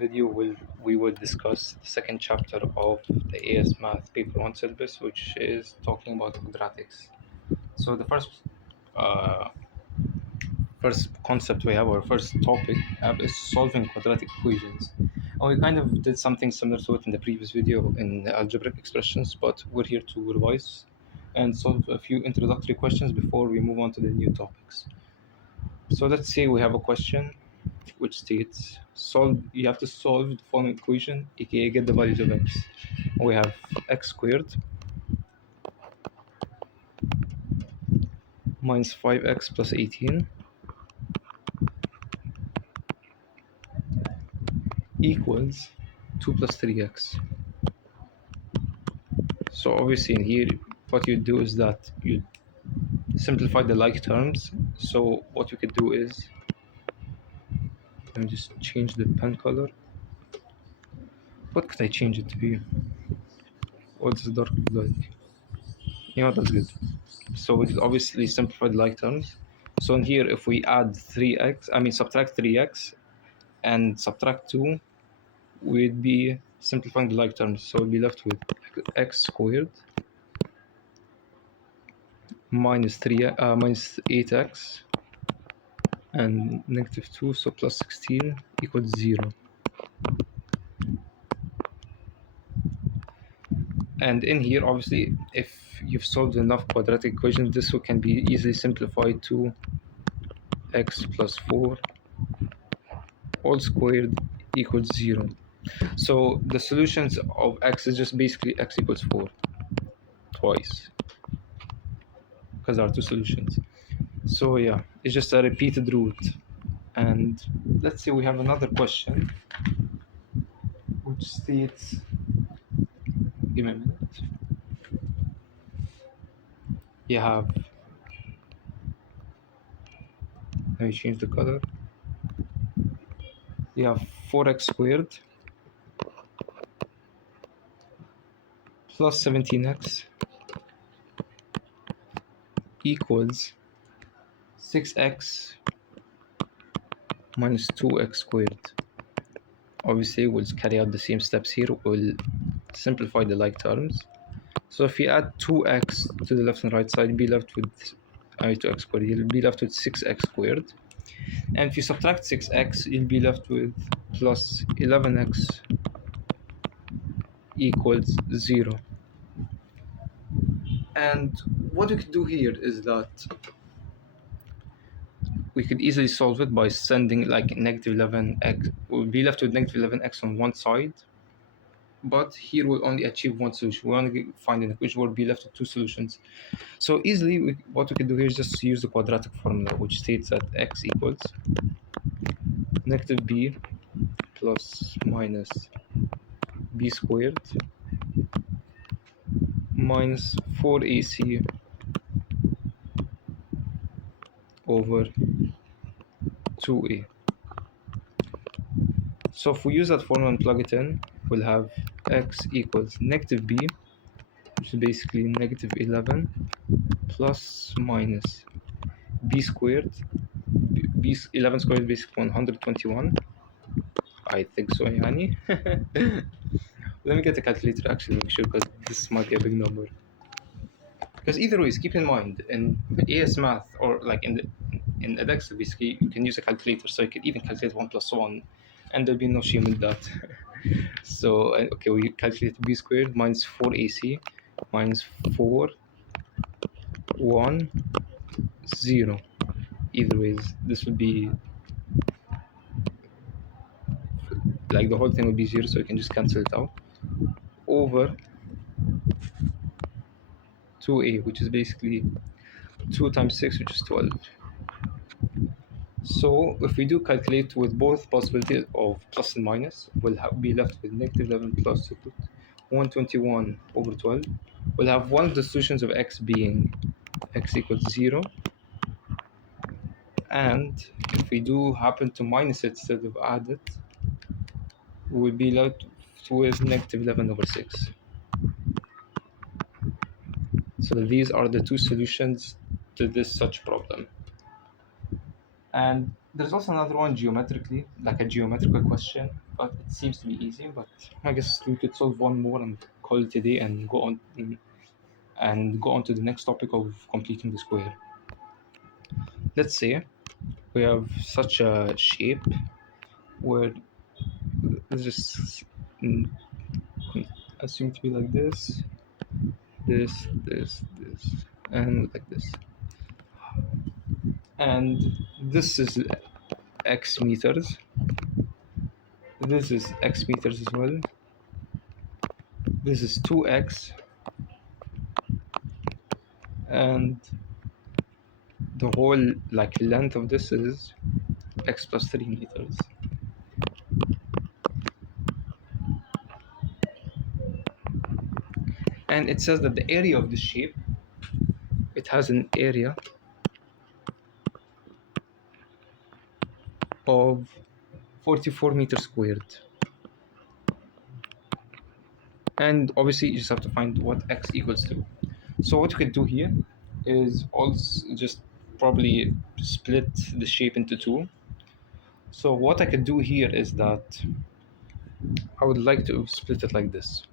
video we will discuss the second chapter of the AS Math Paper 1 syllabus, which is talking about quadratics. So the first concept we have, or first topic is solving quadratic equations. And we kind of did something similar to it in the previous video in algebraic expressions, but we're here to revise and solve a few introductory questions before we move on to the new topics. So let's say we have a question which states you have to solve the following equation, aka get the values of x. We have x squared minus 5x plus 18 equals 2 plus 3x. So obviously in here what you do is that you simplify the like terms. So what you could do is, let me just change the pen color. What could I change it to be? What's the dark light? You know, that's good. So we obviously simplify the like terms. So in here, if we add subtract 3x and subtract 2, we'd be simplifying the like terms. So we'd be left with x squared minus 8x and negative 2, so plus 16 equals 0. And in here, obviously, if you've solved enough quadratic equations, this can be easily simplified to x plus 4 all squared equals 0. So the solutions of x is just basically x equals 4 twice, because there are two solutions. So yeah, it's just a repeated root. And let's say we have another question which states, give me a minute. You have, let me change the color. You have 4x squared plus 17x equals 6x minus 2x squared. Obviously, we'll carry out the same steps here. We'll simplify the like terms. So if you add 2x to the left and right side, you'll be left with 2x squared. You'll be left with 6x squared. And if you subtract 6x, you'll be left with plus 11x equals 0. And what we could do here is that we could easily solve it by sending like negative 11x. We'll be left with negative 11x on one side, but here we'll only achieve one solution. We'll only find an equation where we'll be left with two solutions. So easily, what we can do here is just use the quadratic formula, which states that x equals negative b plus minus b squared minus 4ac over 2a. So if we use that formula and plug it in, we'll have x equals negative b, which is basically negative 11, plus minus b squared. B 11 squared is basically 121. I think so, yani. Let me get a calculator actually, make sure, because this might be a big number. Because either ways, keep in mind, in AS Math or like in Edexcel, basically, you can use a calculator, so you can even calculate 1 plus 1, and there'll be no shame in that. So, okay, we calculate b squared minus 4ac minus 4, 1, 0. Either ways, this would be like the whole thing would be 0, so you can just cancel it out, over 2a, which is basically 2 times 6, which is 12. So if we do calculate with both possibilities of plus and minus, we'll be left with negative 11 plus 121 over 12. We'll have one of the solutions of x being x equals 0. And if we do happen to minus it instead of add it, we'll be left with negative 11 over 6. So these are the two solutions to this such problem. And There's also another one geometrically, like a geometrical question, but it seems to be easy. But I guess we could solve one more and call it a day and go on to the next topic of completing the square. Let's say we have such a shape where let's just mm, assume to be like this, and like this. And this is x meters. This is x meters as well. This is 2x, and the whole like length of this is x plus 3 meters. And it says that the area of the shape, it has an area of 44 meters squared. And obviously you just have to find what x equals to. So what you could do here is also just probably split the shape into two. So what I could do here is that I would like to split it like this.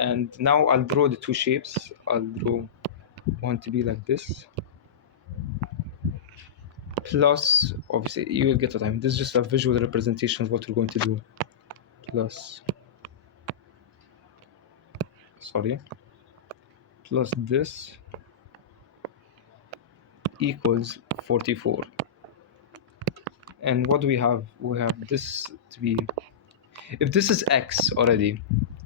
And now I'll draw the two shapes. I'll draw one to be like this. Plus, obviously, you will get what I mean. This is just a visual representation of what we're going to do. Plus, plus this equals 44. And what do we have? We have this to be, if this is x already,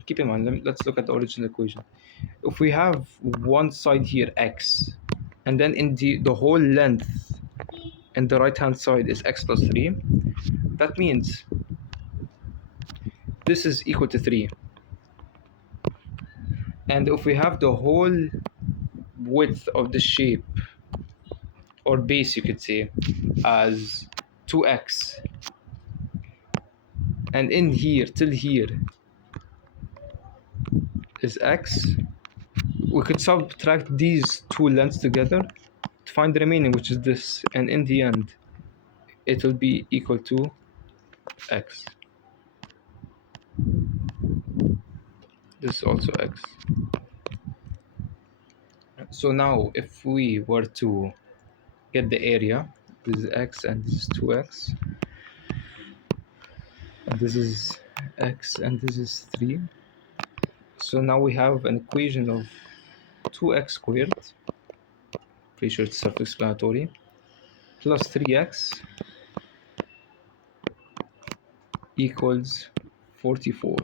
keep in mind, let's look at the original equation. If we have one side here x, and then in the whole length and the right hand side is x plus 3, that means this is equal to 3. And if we have the whole width of the shape, or base you could say, as 2x, and in here till here is x, we could subtract these two lengths together to find the remaining, which is this, and in the end it will be equal to x. This is also x. So now if we were to get the area, this is x and this is 2x, and this is x and this is 3. So now we have an equation of 2x squared, pretty sure it's self-explanatory, plus 3x equals 44.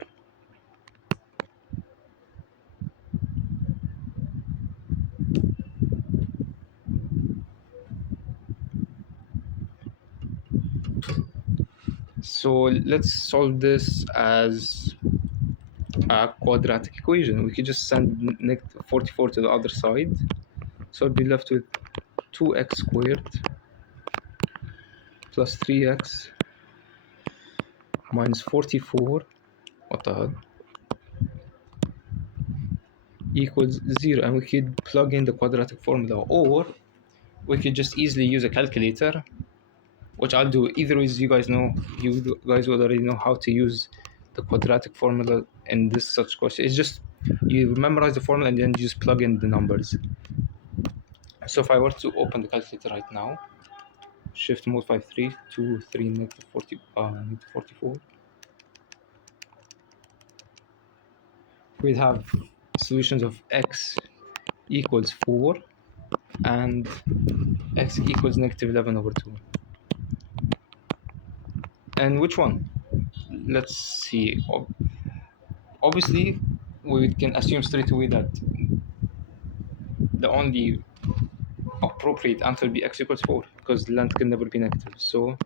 So let's solve this as a quadratic equation. We could just send negative 44 to the other side. So I'll be left with 2x squared plus 3x minus 44, what the hell, equals 0. And we could plug in the quadratic formula, or we could just easily use a calculator, which I'll do. Either ways, you guys will already know how to use the quadratic formula in this such question. It's just you memorize the formula and then you just plug in the numbers. So if I were to open the calculator right now, shift mode 53 to 3 negative 44, we'd have solutions of x equals 4 and x equals negative 11 over 2. And which one? Let's see. Obviously, we can assume straight away that the only appropriate answer will be x equals 4, because length can never be negative. So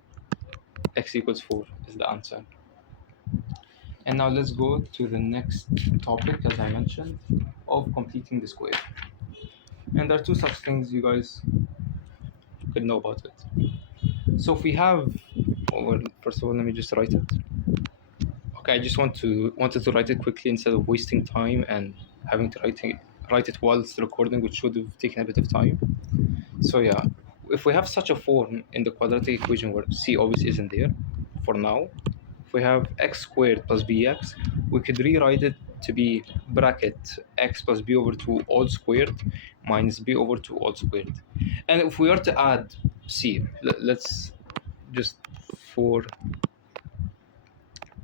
x equals 4 is the answer. And now let's go to the next topic, as I mentioned, of completing the square. And there are two such things you guys could know about it. So if we have, well, first of all, let me just write it. Okay, I just wanted to write it quickly instead of wasting time and having to write it whilst recording, which would have taken a bit of time. So yeah, if we have such a form in the quadratic equation where c obviously isn't there for now, if we have x squared plus bx, we could rewrite it to be bracket x plus b over 2 all squared minus b over 2 all squared. And if we are to add c, let's just, for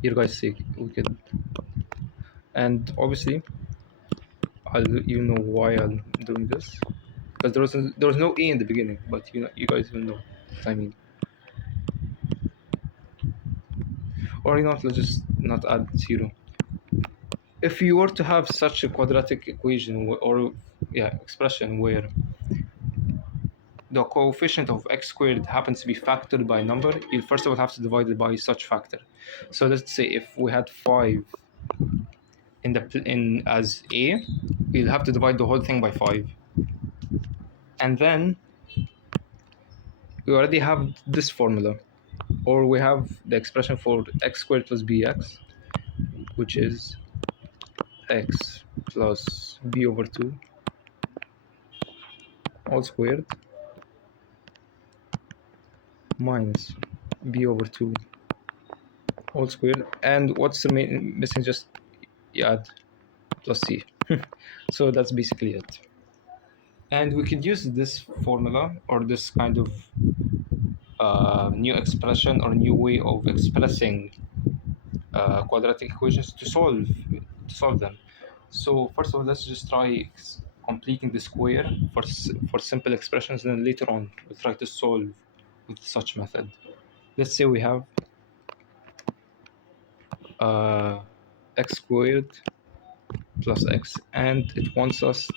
your guys' sake, we could, and obviously you know why I'm doing this, because there was no a in the beginning, but you guys will know what I mean. Or let's just not add 0. If you were to have such a quadratic equation or expression where the coefficient of x squared happens to be factored by a number, you first of all have to divide it by such factor. So let's say if we had 5 in as a, you'll have to divide the whole thing by 5. And then we already have this formula, or we have the expression for x squared plus bx, which is x plus b over 2 all squared minus b over 2 all squared, and what's missing, just add plus c. So that's basically it. And we could use this formula or this kind of new expression or new way of expressing quadratic equations to solve them. So first of all, let's just try completing the square for simple expressions, and then later on we'll try to solve with such method. Let's say we have x squared plus x, and it wants us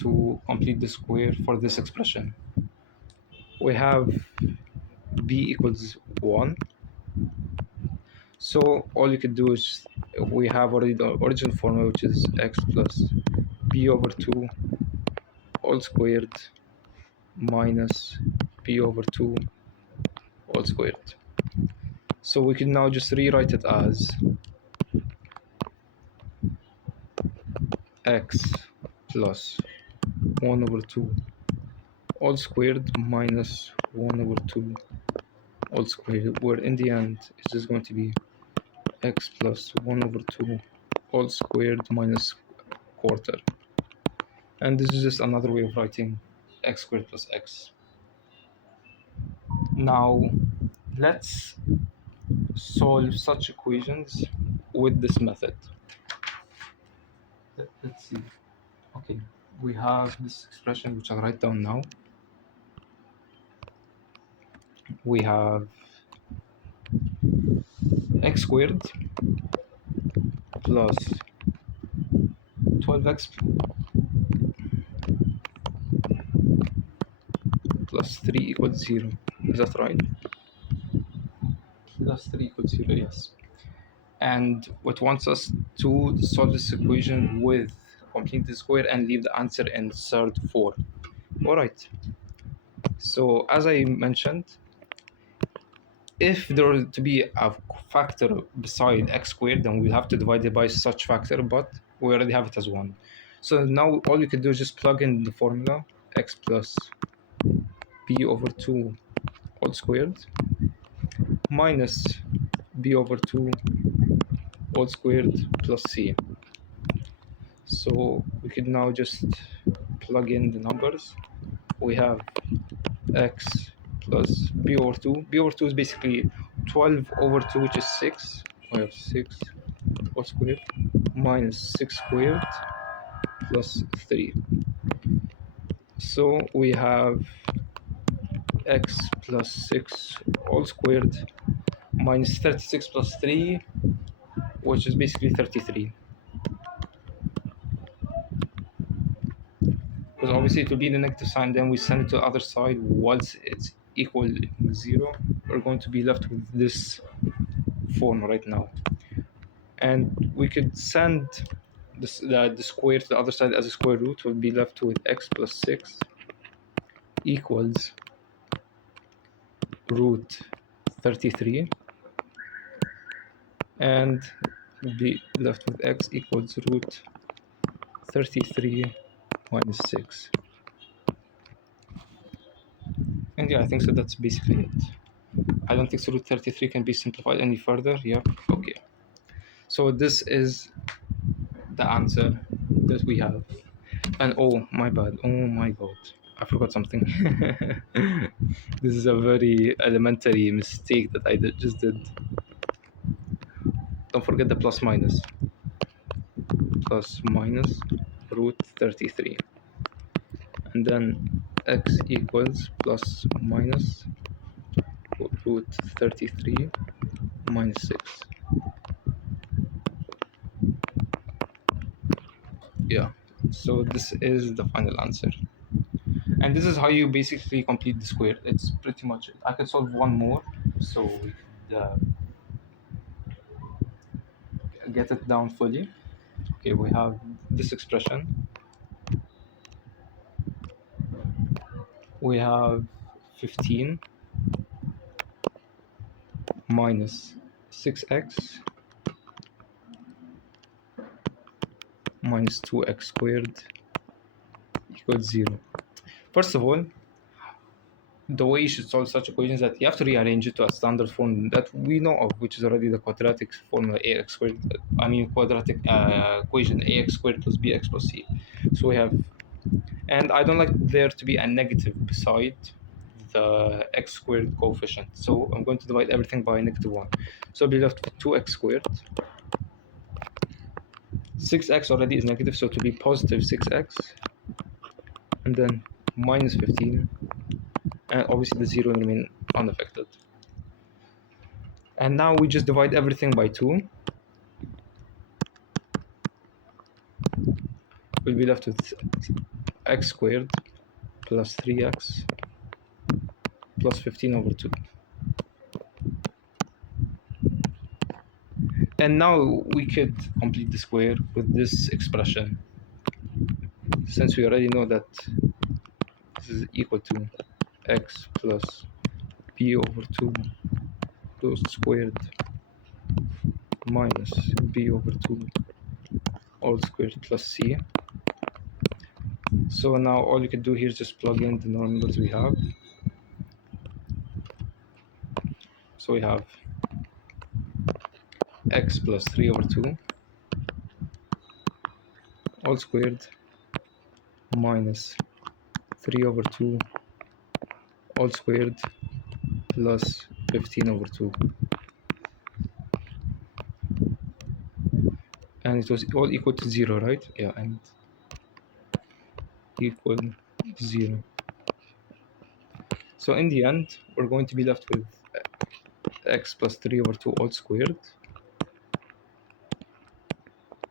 to complete the square for this expression. We have b equals 1. So all you could do is, we have already the original formula, which is x plus b over 2 all squared minus b over 2 all squared. So we can now just rewrite it as x plus 1 over 2 all squared minus 1 over 2 all squared, where in the end it's just going to be x plus 1 over 2 all squared minus quarter. And this is just another way of writing x squared plus x. Now let's solve such equations with this method. Let's see. Okay, we have this expression which I'll write down now. We have x squared plus 12x plus 3 equals 0. Is that right? Plus 3 equals 0, yes. And what wants us to solve this equation with complete the square and leave the answer in third form. All right. So as I mentioned, if there were to be a factor beside x squared, then we'll have to divide it by such factor, but we already have it as 1. So now all you can do is just plug in the formula x plus b over 2 all squared minus b over 2 all squared plus c. So we could now just plug in the numbers. We have x plus b over 2. b over 2 is basically 12 over 2, which is 6. We have 6 all squared minus 6 squared plus 3. So we have x plus 6 all squared minus 36 plus 3, which is basically 33. Because obviously it will be the negative sign, then we send it to the other side. Once it's equal 0, we're going to be left with this form right now. And we could send the square to the other side as a square root. We'll be left with x plus 6 equals root 33 and we'll be left with x equals root 33 minus 6. And yeah, I think so that's basically it. I don't think so root 33 can be simplified any further. Yep, okay. So this is the answer that we have. And oh, my bad. Oh my god. I forgot something. This is a very elementary mistake that I just did. Don't forget the plus minus. Plus minus root 33. And then x equals plus minus root 33 minus 6. Yeah, so this is the final answer. And this is how you basically complete the square. It's pretty much it. I could solve one more, so we could get it down fully. Okay, we have this expression. We have 15 minus 6x minus 2x squared equals 0. First of all, the way you should solve such equations that you have to rearrange it to a standard form that we know of, which is already the quadratic formula ax squared. Quadratic equation ax squared plus bx plus c. So we have, and I don't like there to be a negative beside the x squared coefficient. So I'm going to divide everything by -1. So I'll be left with 2x squared. 6x already is negative, so to be positive 6x. And then minus 15. And obviously the 0 will remain unaffected. And now we just divide everything by 2. We'll be left with x squared plus 3x plus 15 over 2. And now we could complete the square with this expression, since we already know that this is equal to x plus b over 2 closed squared minus b over 2 all squared plus c. So now all you can do here is just plug in the numbers we have. So we have x plus 3 over 2 all squared minus 3 over 2 all squared plus 15 over 2. And it was all equal to 0, right? Yeah, and equal 0. So in the end, we're going to be left with x plus 3 over 2 all squared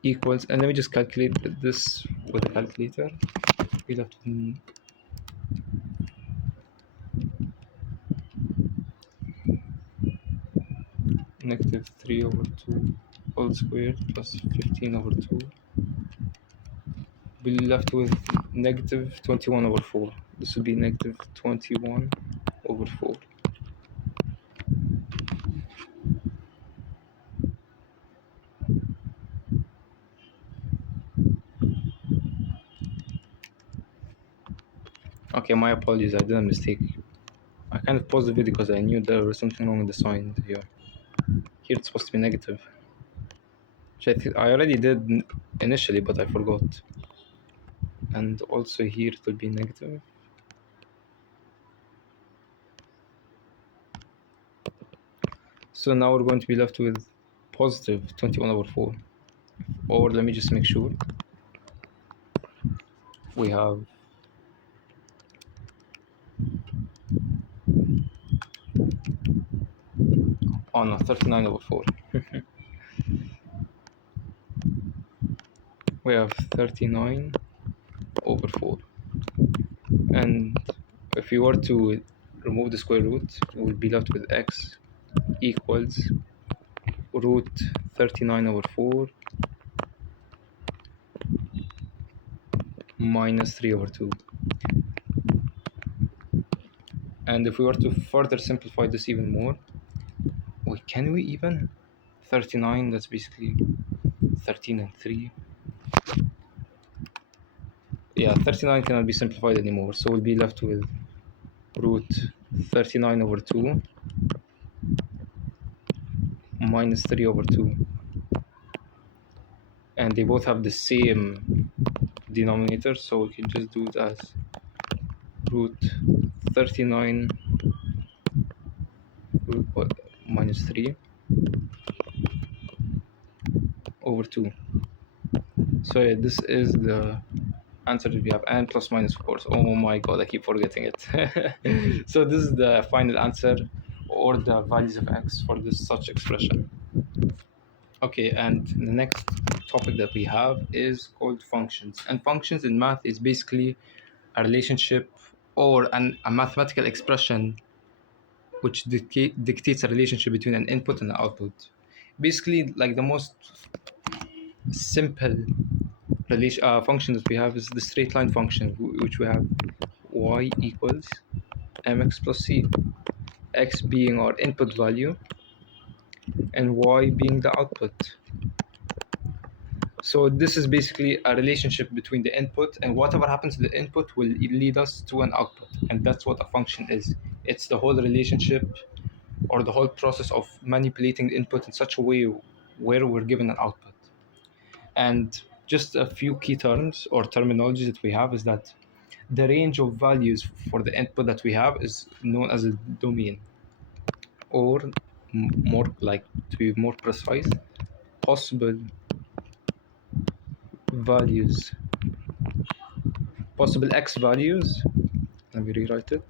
equals, and let me just calculate this with a calculator. We left with negative 3 over 2 all squared plus 15 over 2. We'll be left with negative 21 over 4. This will be negative 21 over 4. Okay, my apologies, I did a mistake. I kind of paused the video because I knew there was something wrong with the sign here. Here it's supposed to be negative. Which I already did initially, but I forgot. And also here it will be negative. So now we're going to be left with positive 21 over 4. Or let me just make sure. We have oh no, 39 over 4. We have 39 over 4. And if we were to remove the square root, we'll be left with x equals root 39 over 4 minus 3 over 2. And if we were to further simplify this even more, can we even 39, that's basically 13 and 3. Yeah, 39 cannot be simplified anymore, so we'll be left with root 39 over 2 minus 3 over 2. And they both have the same denominator, so we can just do it as root 39 minus 3 over 2. So yeah, this is the answer that we have, and plus minus, of course. Oh my god, I keep forgetting it. So this is the final answer, or the values of x for this such expression. Okay, and the next topic that we have is called functions. And functions in math is basically a relationship or a mathematical expression which dictates a relationship between an input and an output. Basically, like the most simple function that we have is the straight line function, which we have y equals mx plus c, x being our input value and y being the output. So this is basically a relationship between the input, and whatever happens to the input will lead us to an output, and that's what a function is. It's the whole relationship or the whole process of manipulating the input in such a way where we're given an output. And just a few key terms or terminology that we have is that the range of values for the input that we have is known as a domain, or more like, to be more precise, possible values, possible x values, let me rewrite it,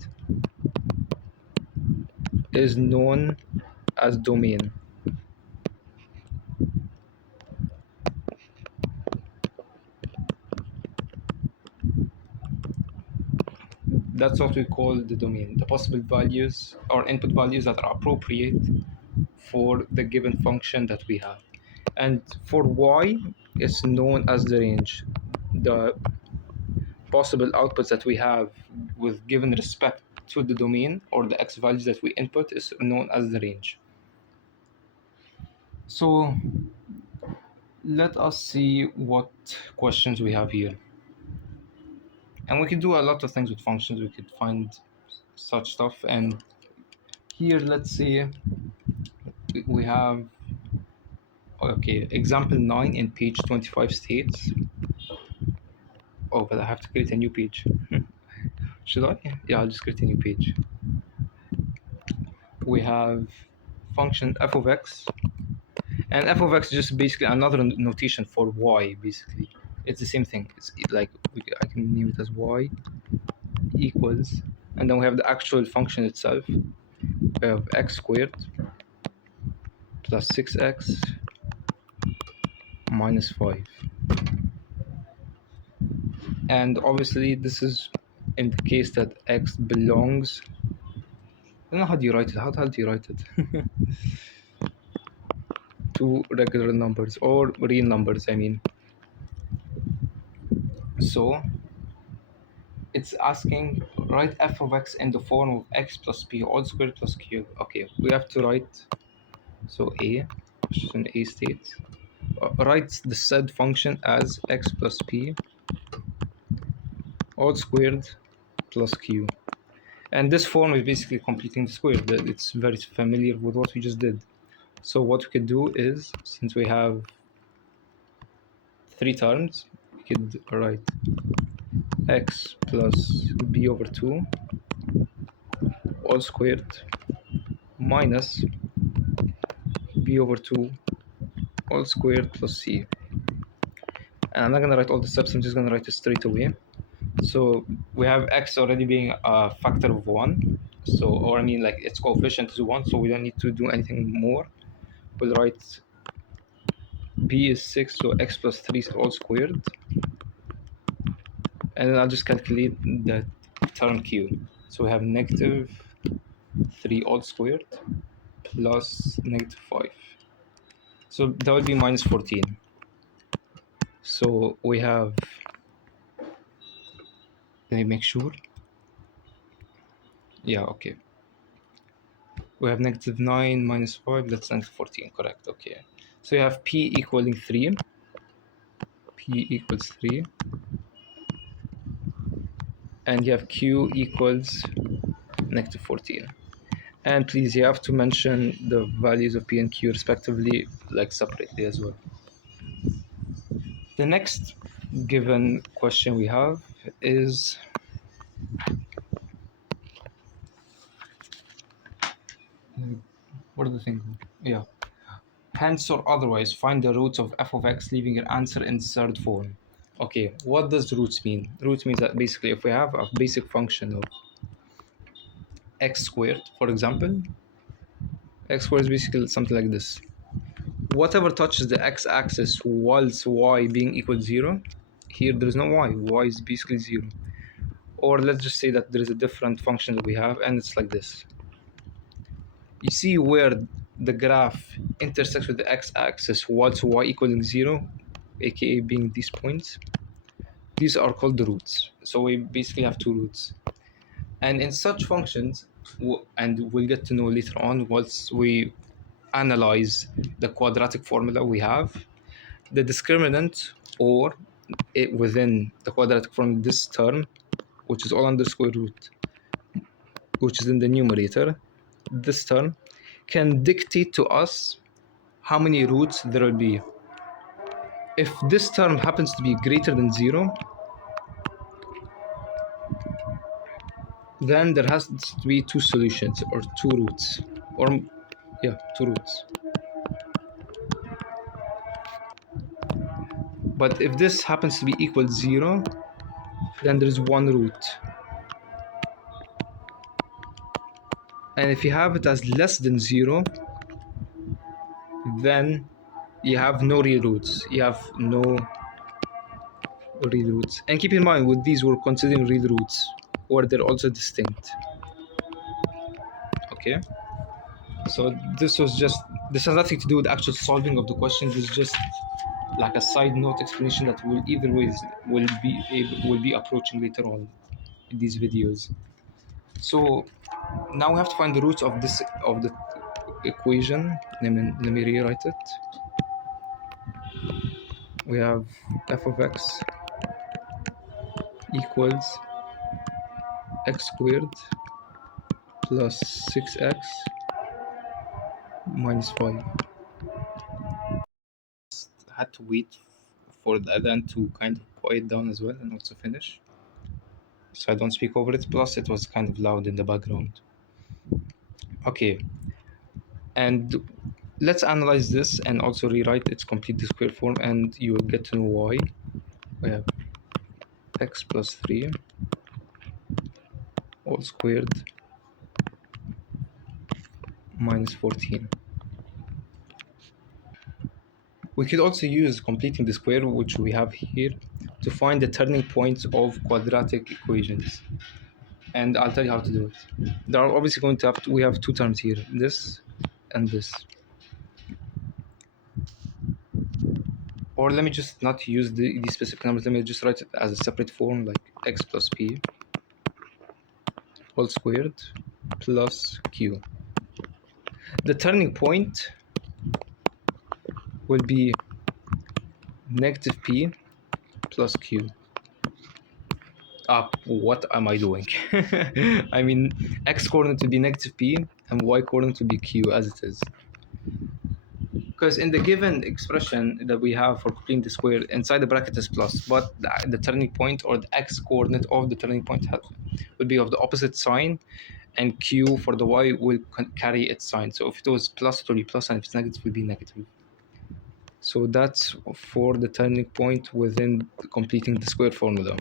is known as domain. That's what we call the domain, the possible values or input values that are appropriate for the given function that we have. And for y, it's known as the range, the possible outputs that we have with given respect to the domain or the x values that we input is known as the range. So let us see what questions we have here. And we can do a lot of things with functions. We could find such stuff. And here, let's see, we have, okay, example 9 in page 25 states. Oh, but I have to create a new page. Should I? Yeah, I'll just create a new page. We have function f of x, and f of x is just basically another notation for y. Basically, it's the same thing. It's like I can name it as y equals, and then we have the actual function itself. We have x squared plus 6x minus 5, and obviously this is in the case that x belongs, I don't know how do you write it. How do you write it? To regular numbers or real numbers, I mean. So it's asking write f of x in the form of x plus p all squared plus q. Okay, we have to write, so a, which is an a state, writes the said function as x plus p all squared plus q. And this form is basically completing the square. It's very familiar with what we just did. So what we could do is, since we have three terms, we could write x plus b over 2 all squared minus b over 2 all squared plus c. And I'm not gonna write all the steps, I'm just gonna write it straight away. So we have x already being a factor of 1, so, or I mean like its coefficient is 1, so we don't need to do anything more. We'll write b is 6, so x plus 3 all squared, and then I'll just calculate the term q. So we have negative 3 all squared plus negative 5, so that would be minus 14. So we have, let me make sure, yeah, okay, We have -9 minus 5, that's -14, correct, okay. So you have P equaling 3. P equals 3. And you have Q equals -14. And please, you have to mention the values of P and Q respectively, like separately as well. The next given question we have is what are the things? Yeah. Hence or otherwise, find the roots of f of x, leaving your answer in third form. Okay, what does roots mean? Roots means that basically if we have a basic function of x squared, for example, x squared is basically something like this. Whatever touches the x-axis whilst y being equal to 0, here there is no y is basically 0. Or let's just say that there is a different function that we have and it's like this. You see where the graph intersects with the x-axis whilst y equaling 0, aka being these points. These are called the roots. So we basically have two roots. And in such functions, and we'll get to know later on once we analyze the quadratic formula we have, the discriminant or within the quadratic formula, this term, which is all under square root, which is in the numerator, this term can dictate to us how many roots there will be. If this term happens to be greater than 0, then there has to be two solutions or two roots, or yeah, two roots. But if this happens to be equal to 0, then there's one root. And if you have it as less than 0, then you have no real roots. You have no real roots. And keep in mind, with these, we're considering real roots, or they're also distinct. Okay? So this has nothing to do with the actual solving of the question. This is just like a side note explanation that will either ways will be approaching later on in these videos. So now we have to find the roots of the equation. Let me rewrite it. We have f of x equals x squared plus 6x minus 5. I had to wait for the adhan to kind of quiet down as well and also finish, so I don't speak over it. Plus it was kind of loud in the background. Okay, and let's analyze this and also rewrite its complete square form, and you will get to know why. We have x plus 3 all squared minus 14. We could also use completing the square, which we have here, to find the turning points of quadratic equations. And I'll tell you how to do it. There are obviously going to we have two terms here, this and this. Or let me just not use these specific numbers. Let me just write it as a separate form, like x plus p all squared plus q. The turning point will be negative p plus q. What am I doing? I mean, x coordinate will be negative p and y coordinate will be q as it is. Because in the given expression that we have for completing the square, inside the bracket is plus, but the turning point or the x coordinate of the turning point will be of the opposite sign, and q for the y will carry its sign. So if it was plus, it will be plus, and if it's negative, it will be negative. So that's for the turning point within completing the square formula.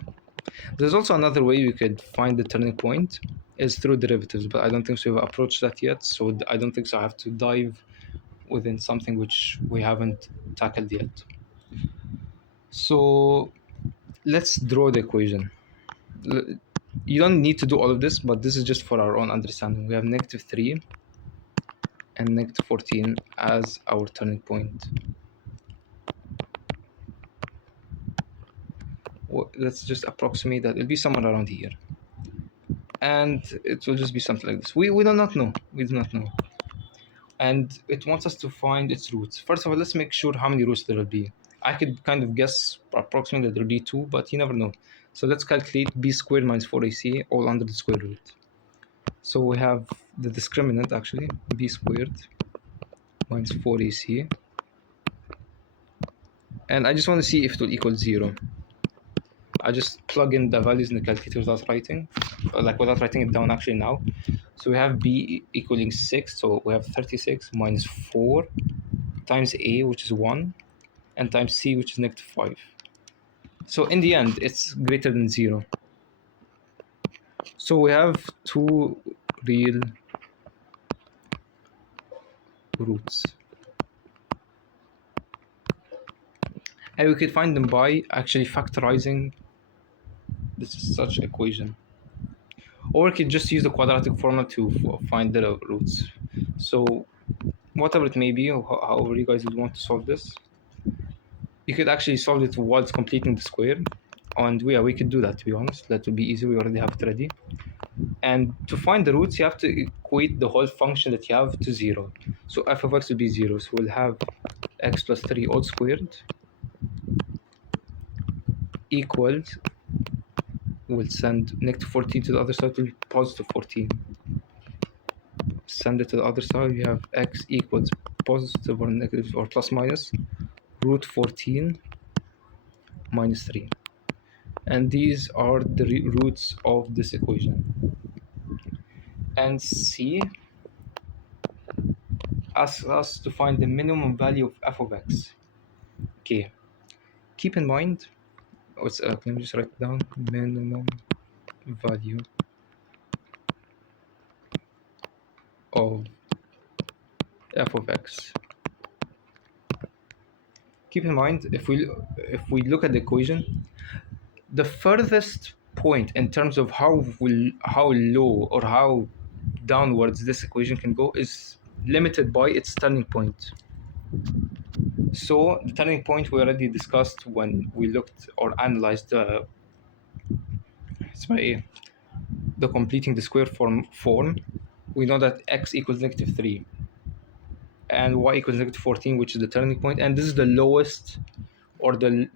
There's also another way you could find the turning point is through derivatives, but I don't think so we've approached that yet, so I don't think so I have to dive within something which we haven't tackled yet. So let's draw the equation. You don't need to do all of this, but this is just for our own understanding. We have negative 3 and negative 14 as our turning point. Let's just approximate that. It'll be somewhere around here. And it will just be something like this. We do not know. We do not know. and it wants us to find its roots. First of all, let's make sure how many roots there will be. I could kind of guess approximately there will be 2, but you never know. So let's calculate b squared minus 4ac all under the square root. So we have the discriminant actually, b squared minus 4ac. And I just want to see if it will equal 0. I just plug in the values in the calculator without writing it down actually now. So we have b equaling 6, so we have 36 minus 4 times a, which is 1, and times c, which is negative 5. So in the end, it's greater than 0. So we have 2 real roots. And we could find them by actually factorizing this such equation. Or we could just use the quadratic formula to find the roots. So whatever it may be, or however you guys would want to solve this, you could actually solve it whilst completing the square. And we could do that, to be honest. That would be easy. We already have it ready. And to find the roots, you have to equate the whole function that you have to 0. So f of x will be 0. So we'll have x plus 3 all squared equals, we'll send negative 14 to the other side, will be positive 14. Send it to the other side, you have x equals positive or negative or plus minus root 14 minus 3. And these are the roots of this equation. And C asks us to find the minimum value of f of x. Okay, keep in mind, let me just write it down, minimum value of f of x. Keep in mind, if we look at the equation, the furthest point in terms of how low or how downwards this equation can go is limited by its turning point. So the turning point we already discussed when we looked or analyzed the completing the square form. We know that x equals negative 3 and y equals negative 14, which is the turning point, and this is the lowest or the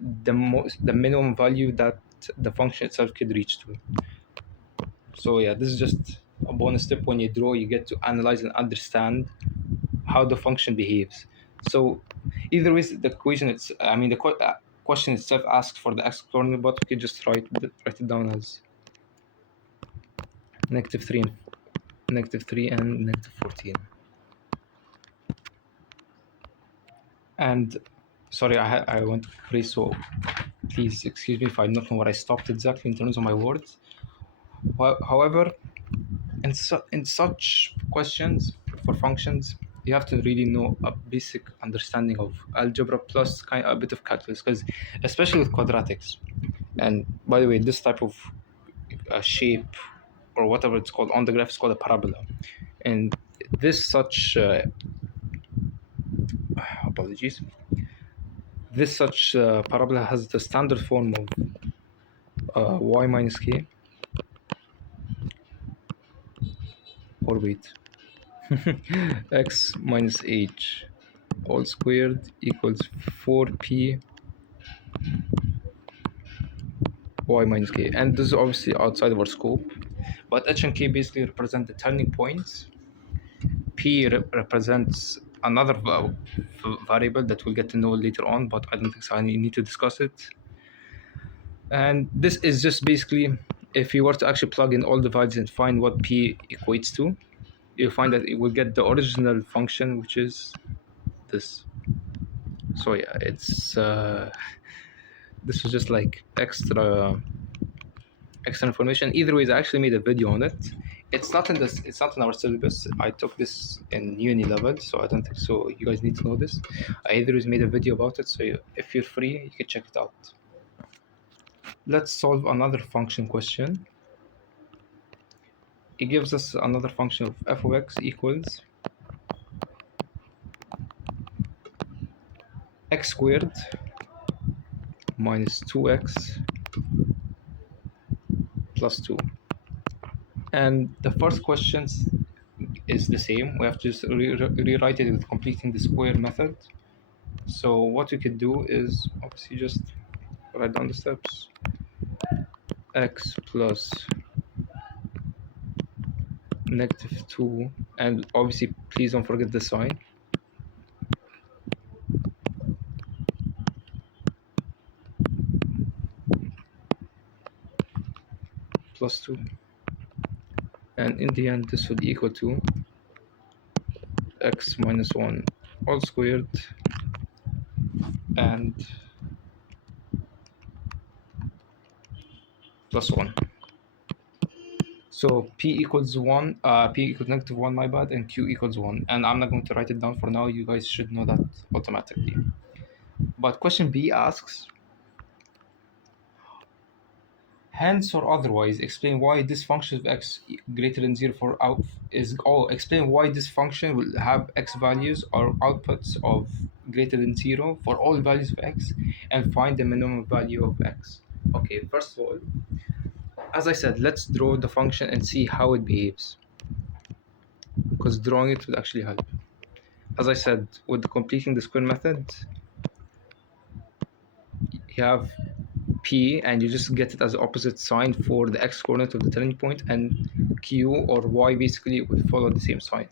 minimum value that the function itself could reach to. So yeah, this is just a bonus step. When you draw, you get to analyze and understand how the function behaves. So either way, the equation the question itself asks for the x coordinate, but we can just write it down as negative 3 and negative 14. And sorry, I went crazy, so please excuse me if I don't know what I stopped exactly in terms of my words. However, in such questions for functions, you have to really know a basic understanding of algebra plus a bit of calculus, because especially with quadratics. And by the way, this type of shape or whatever it's called on the graph is called a parabola. And this such parabola has the standard form of y minus k, or wait, x minus h all squared equals 4p y minus k. And this is obviously outside of our scope, but h and k basically represent the turning points. P represents another variable that we'll get to know later on, but I don't think so I need to discuss it. And this is just basically, if you were to actually plug in all the values and find what p equates to, you'll find that it will get the original function, which is this. So yeah, it's this was just like extra information. Either way, I actually made a video on it. It's not in our syllabus. I took this in uni level, so I don't think so you guys need to know this. I either made a video about it, so if you're free, you can check it out. Let's solve another function question. It gives us another function of f of x equals x squared minus 2x plus 2. And the first question is the same. We have to just rewrite it with completing the square method. So what we could do is obviously just write down the steps. X plus -2, and obviously please don't forget the sign, +2, and in the end this would equal to x minus 1 all squared and +1. So p equals 1, p equals -1, my bad, and q equals 1. And I'm not going to write it down for now. You guys should know that automatically. But question B asks, hence or otherwise, explain why this function of x greater than 0 for out is, explain why this function will have x values or outputs of greater than 0 for all values of x, and find the minimum value of x. Okay, first of all, as I said, let's draw the function and see how it behaves, because drawing it will actually help. As I said, with completing the square method, you have p and you just get it as opposite sign for the x coordinate of the turning point, and q or y basically will follow the same sign.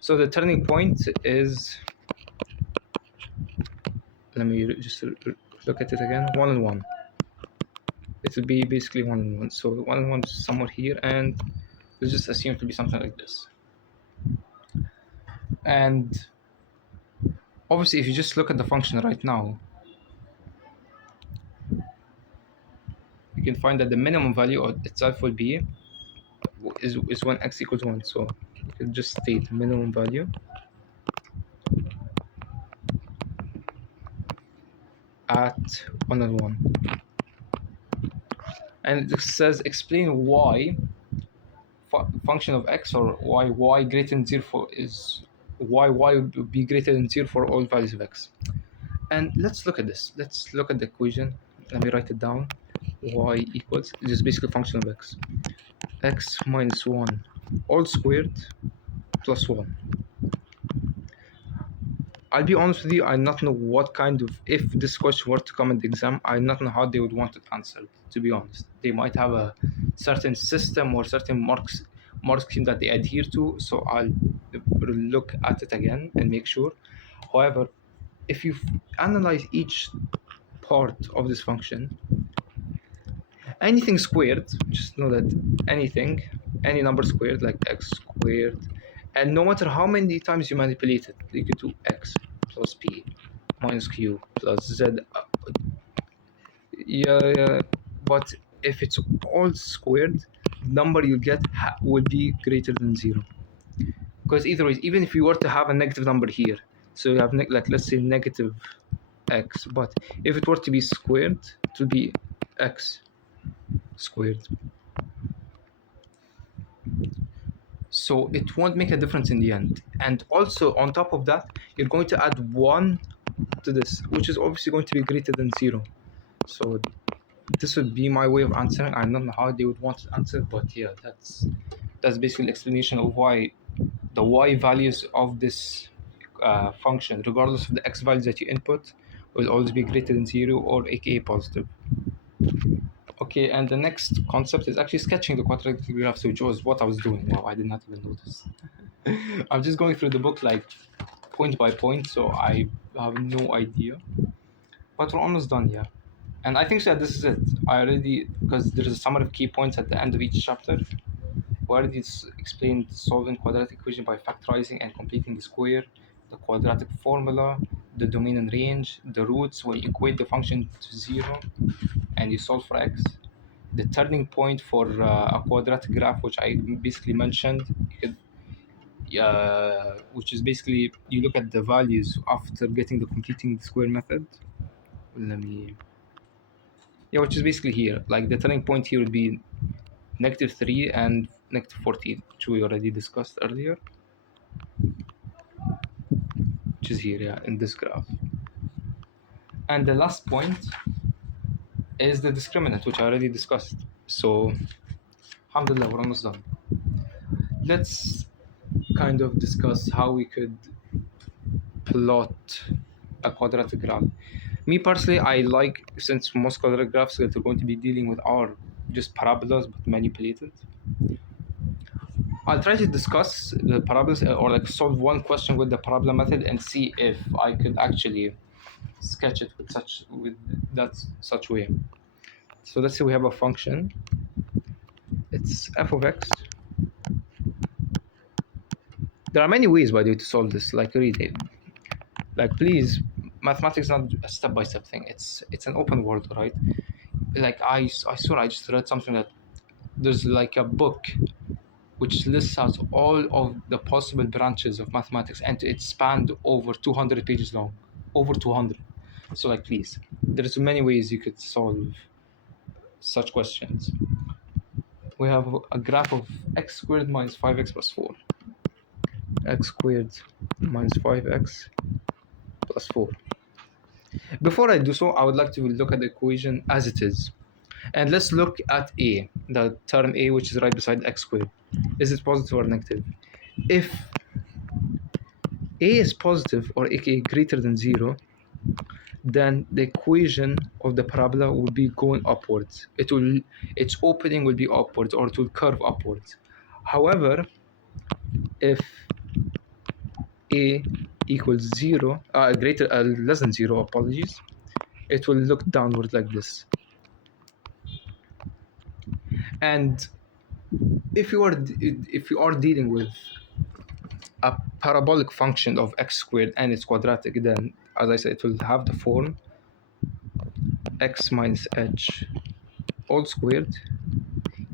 So the turning point is, let me just look at it again, 1 and 1. It will be basically 1 and 1. So 1 and 1 is somewhere here, and let's just assume it will be something like this. And obviously if you just look at the function right now, you can find that the minimum value of itself will be is when x equals 1. So you can just state minimum value at 1 and 1. And it says explain why function of x, or why y greater than 0 for is why y would be greater than 0 for all values of x. And let's look at this. Let's look at the equation. Let me write it down. Y equals, this is basically a function of x minus 1 all squared plus 1. I'll be honest with you, I not know what kind of, if this question were to come in the exam, I not know how they would want it answered, to be honest. They might have a certain system or certain mark scheme that they adhere to, so I'll look at it again and make sure. However, if you analyze each part of this function, anything squared, just know that anything, any number squared, like x squared, and no matter how many times you manipulate it, you could do x plus p minus q plus z. Yeah, but if it's all squared, the number you get will be greater than 0. Because either way, even if you were to have a negative number here, so you have like let's say negative x, but if it were to be squared, it would be x squared. So it won't make a difference in the end. And also on top of that, you're going to add 1 to this, which is obviously going to be greater than 0. So this would be my way of answering. I don't know how they would want to answer, but yeah, that's basically the explanation of why the y values of this function, regardless of the x values that you input, will always be greater than 0 or aka positive. Okay, and the next concept is actually sketching the quadratic graph, which was what I was doing. Wow, I did not even notice. I'm just going through the book like point by point, so I have no idea. But we're almost done, yeah. And I think that this is it. I already, because there's a summary of key points at the end of each chapter. We already explained solving quadratic equation by factorizing and completing the square, the quadratic formula, the domain and range, the roots when you equate the function to 0 and you solve for x, the turning point for a quadratic graph, which I basically mentioned, which is basically you look at the values after getting the completing the square method. Which is basically here, like the turning point here would be -3 and -14, which we already discussed earlier, which is here, yeah, in this graph. And the last point is the discriminant, which I already discussed. So alhamdulillah, we're almost done. Let's kind of discuss how we could plot a quadratic graph. Me personally, I like, since most quadratic graphs that we're going to be dealing with are just parabolas but manipulated. I'll try to discuss the parabolas or like solve one question with the parabola method and see if I could actually sketch it with such way. So let's say we have a function. It's f of x. There are many ways, by the way, to solve this. Like read it. Like please, mathematics is not a step-by-step thing. It's an open world, right? Like I swear I just read something that there's like a book which lists out all of the possible branches of mathematics, and it spanned over 200 pages long, over 200. So like please, there's many ways you could solve such questions. We have a graph of x squared minus 5x plus 4. X squared minus 5x plus 4. Before I do so, I would like to look at the equation as it is. And let's look at a, the term a, which is right beside x squared. Is it positive or negative? If a is positive, or aka greater than 0, then the equation of the parabola will be going upwards. Its opening will be upwards, or it will curve upwards. However, if a equals 0, less than 0, apologies, it will look downward like this. And if you are dealing with a parabolic function of x squared and it's quadratic, then as I said, it will have the form x minus h all squared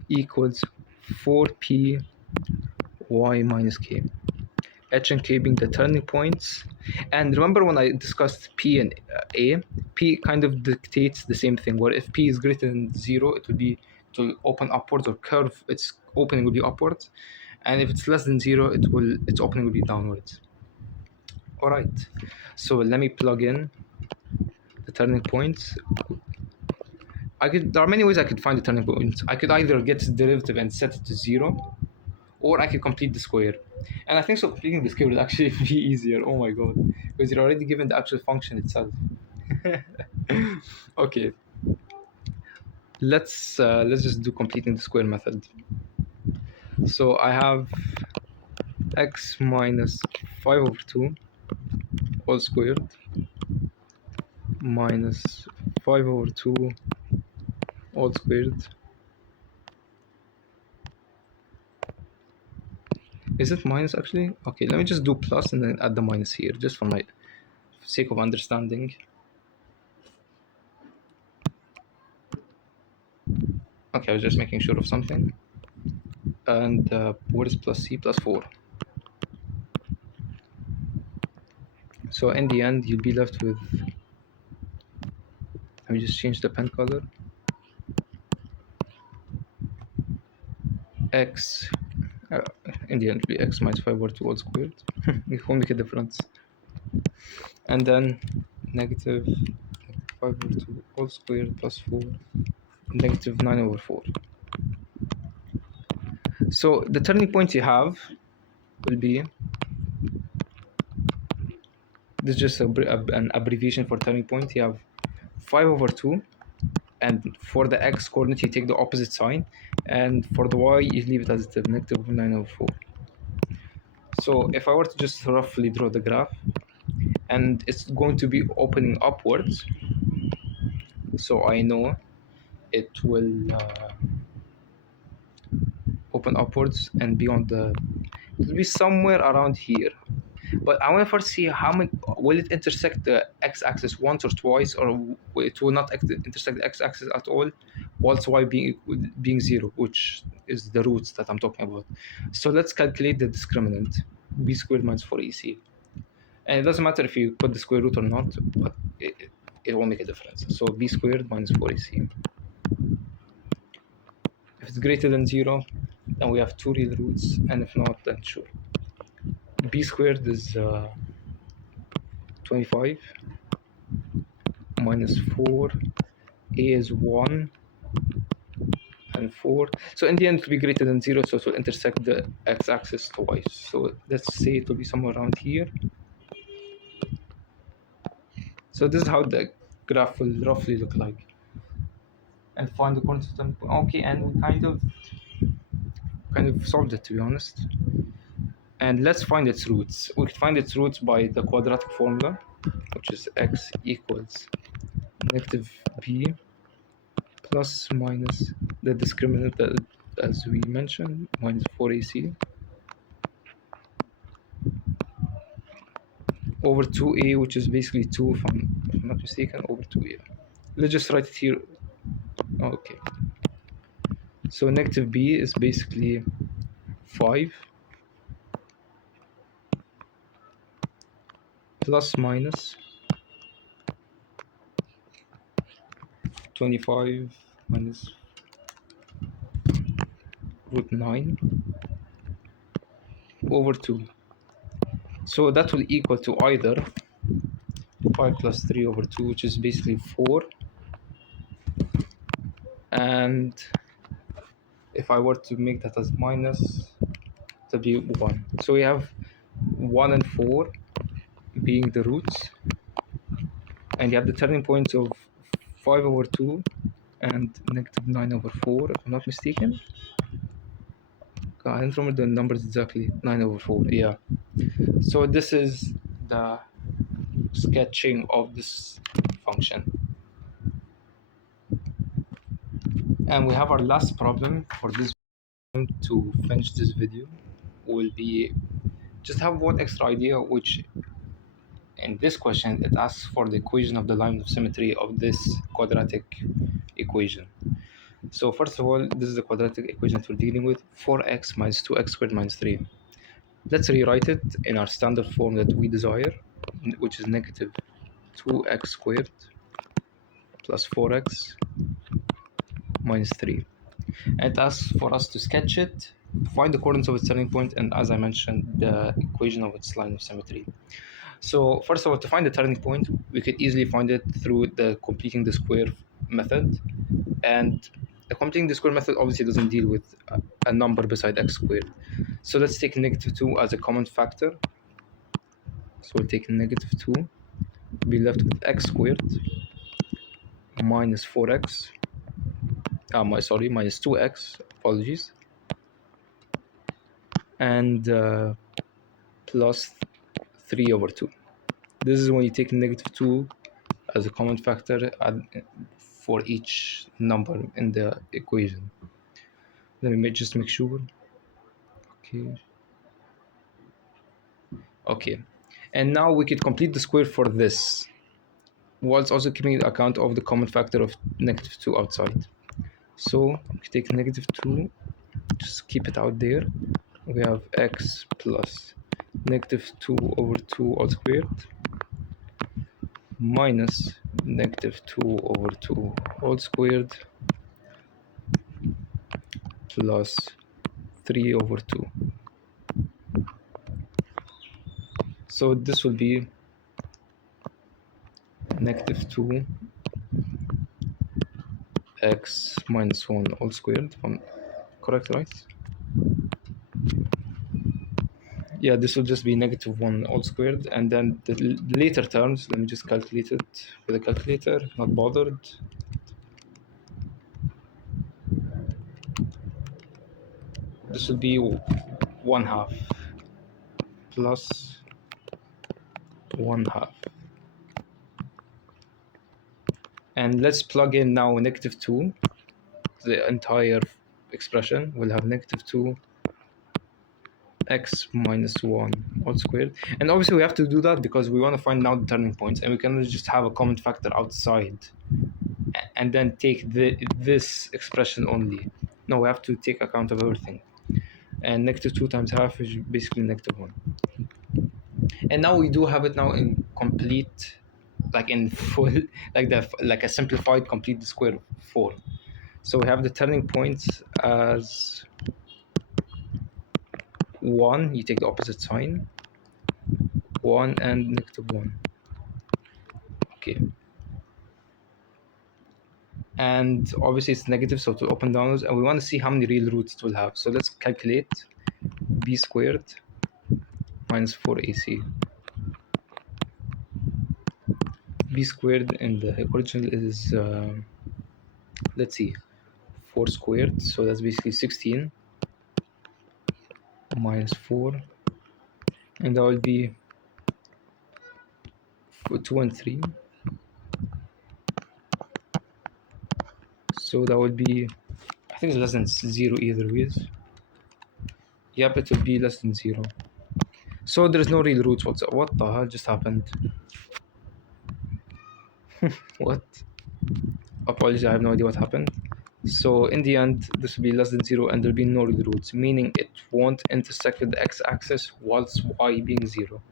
equals 4p y minus k. H and k being the turning points. And remember when I discussed p and a, p kind of dictates the same thing, where if p is greater than 0, it will open upwards, or curve, its opening will be upwards. And if it's less than 0, its opening will be downwards. All right, so let me plug in the turning points. There are many ways I could find the turning points. I could either get the derivative and set it to 0, or I could complete the square. And I think so completing the square would actually be easier. Oh my god, because you're already given the actual function itself. Okay, let's just do completing the square method. So I have x minus 5/2 all squared minus 5/2 all squared. Is it minus actually? Okay, let me just do plus and then add the minus here, just for my sake of understanding. Okay, I was just making sure of something. And what is plus c plus 4? So in the end, you'll be left with, let me just change the pen color. X, in the end, will be x minus 5/2 all squared. It won't make a difference. And then negative 5/2 all squared plus 4, negative 9/4. So the turning point you have will be, this is just an abbreviation for turning point. You have 5/2, and for the x coordinate you take the opposite sign, and for the y you leave it as it is, negative 9/4. So if I were to just roughly draw the graph, and it's going to be opening upwards, so I know it will open upwards and be on the, it will be somewhere around here. But I want to first see how many, will it intersect the x-axis once or twice, or it will not intersect the x-axis at all, whilst y being 0, which is the roots that I'm talking about. So let's calculate the discriminant, b squared minus 4ac. And it doesn't matter if you put the square root or not, but it won't make a difference. So b squared minus 4ac. If it's greater than 0, then we have 2 real roots, and if not, then sure. B squared is 25 minus 4, a is 1, and and 4. So in the end, it will be greater than 0, so it will intersect the x-axis twice. So let's say it will be somewhere around here. So this is how the graph will roughly look like. And find the constant. Okay, and we kind of solved it, to be honest. And let's find its roots. We can find its roots by the quadratic formula, which is x equals negative b plus minus the discriminant that, as we mentioned, minus 4ac over 2a, which is basically 2 if I'm not mistaken, over 2a. Let's just write it here. Okay. So negative b is basically 5 plus minus 25 minus root 9 over 2. So that will equal to either 5 plus 3 over 2, which is basically 4. And if I were to make that as minus, it would be 1. So we have 1 and 4 being the roots. And you have the turning points of 5 over 2 and negative 9 over 4, if I'm not mistaken. I don't remember the numbers exactly. 9 over 4, yeah. So this is the sketching of this function. And we have our last problem for this to finish this video. Will be just have one extra idea, which in this question it asks for the equation of the line of symmetry of this quadratic equation. So first of all, this is the quadratic equation that we're dealing with, 4x minus 2x squared minus 3. Let's rewrite it in our standard form that we desire, which is negative 2x squared plus 4x minus 3. And it asks for us to sketch it, find the coordinates of its turning point, and as I mentioned, the equation of its line of symmetry. So first of all, to find the turning point, we could easily find it through the completing the square method. And the completing the square method obviously doesn't deal with a number beside x squared. So let's take negative 2 as a common factor. So we'll take negative 2, be left with x squared minus 4x, minus 2x, apologies, and plus 3 over 2. This is when you take negative 2 as a common factor for each number in the equation. Let me just make sure. Okay. And now we could complete the square for this, whilst also keeping account of the common factor of negative 2 outside. So we take negative 2, just keep it out there. We have x plus negative 2 over 2 all squared minus negative 2 over 2 all squared plus 3 over 2. So this will be negative 2 x minus 1 all squared. Correct, right? Yeah, this will just be negative 1 all squared, and then the later terms, let me just calculate it with a calculator, not bothered. This will be 1/2 plus 1/2. And let's plug in now negative 2. The entire expression will have negative 2 x minus 1 all squared. And obviously we have to do that because we want to find out the turning points, and we cannot just have a common factor outside and then take this expression only. No, we have to take account of everything. And negative 2 times half is basically negative 1. And now we do have it now in complete, like in full, like a simplified complete square form. So we have the turning points as 1, you take the opposite sign, 1 and negative 1. Okay. and obviously it's negative, so it will open downwards, and we want to see how many real roots it will have. So let's calculate b squared minus 4ac. B squared in the original is let's see, 4 squared, so that's basically 16 minus 4, and that will be 2 and 3, so that would be, I think it's less than 0 either ways. Yep, it will be less than 0. So there's no real roots whatsoever. What the hell just happened? What? Apologies, I have no idea what happened. So in the end, this will be less than 0 and there'll be no real roots, meaning it won't intersect with the x-axis whilst y being 0.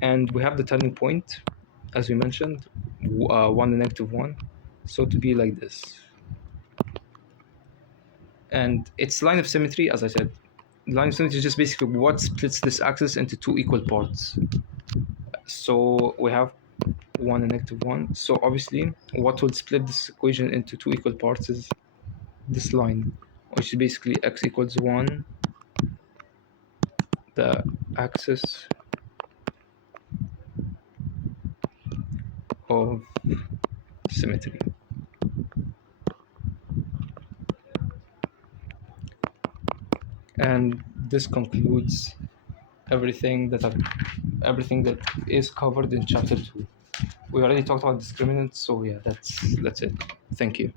And we have the turning point, as we mentioned, 1 and negative 1. So to be like this. And its line of symmetry, as I said, line of symmetry is just basically what splits this axis into 2 equal parts. So we have 1 and negative 1. So obviously, what will split this equation into 2 equal parts is this line, which is basically x equals 1, the axis of symmetry. And this concludes everything that is covered in chapter 2. We already talked about discriminants, so yeah, that's it. Thank you.